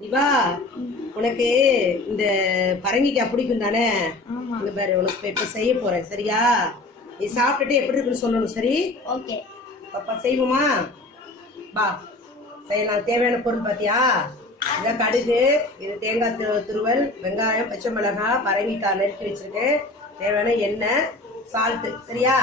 திவா, உனக்கு இந்த பரங்கிக்காய் பிடிக்கும் தானே? இந்த பாரு, உனக்கு இப்ப செய்ய போறேன், சரியா? நீ சாப்பிட்டுட்டு எப்படி இருக்குன்னு சொல்லணும், சரி? ஓகே. அப்ப செய்வோமா? பா செய்யலாம். தேவையான பொருள் பாத்தியா? இதான் கடுகு, இது தேங்காய் துருவல், வெங்காயம், பச்சை மிளகாய், பரங்கிக்காய் நறுக்கி வச்சிருக்கேன். தேவையான எண்ணெய், சால்ட், சரியா?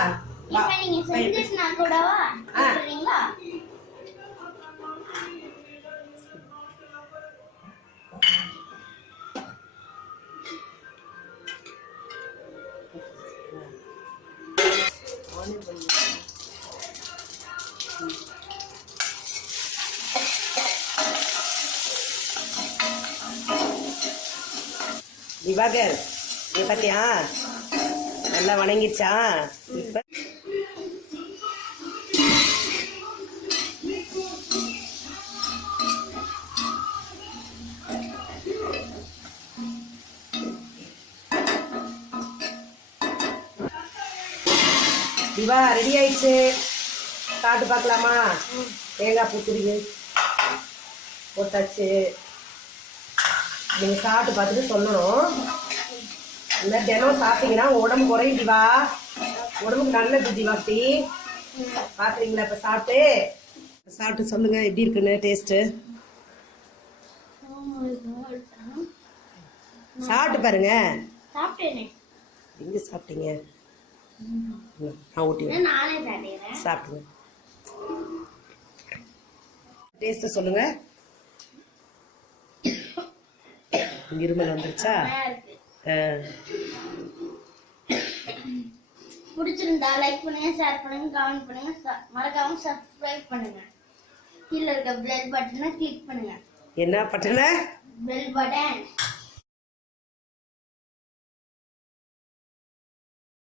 திவாகர், நீ பாத்தியா நல்லா வணங்கிடுச்சா? இப்ப திவா ரெடி ஆயிடுச்சு. சாப்பிட்டு பார்க்கலாமா? தேங்காய் பூத்துருக்கு போட்டாச்சு. நீங்கள் சாப்பிட்டு பார்த்துட்டு சொல்லணும். இந்த தினம் சாப்பிட்டீங்கன்னா உடம்பு குறையும் திவா. உடம்புக்கு நல்லது திவா. அப்படி பார்க்குறீங்களா? இப்போ சாப்பிட்டு சொல்லுங்க எப்படி இருக்குன்னு டேஸ்ட்டு. சாப்பிட்டு பாருங்க. எங்க சாப்பிட்டீங்க? நான் ஊட்டி சாப்பிடுங்க. டேஸ்ட் சொல்லுங்க. இருமல் வந்துருச்சா? பிடிச்சிருந்தா லைக் பண்ணுங்க, ஷேர் பண்ணுங்க, கமெண்ட் பண்ணுங்க, மறக்காம சப்ஸ்கிரைப் பண்ணுங்க. கீழ இருக்க பெல் பட்டனை கிளிக் பண்ணுங்க. என்ன பட்டனை? Bell button.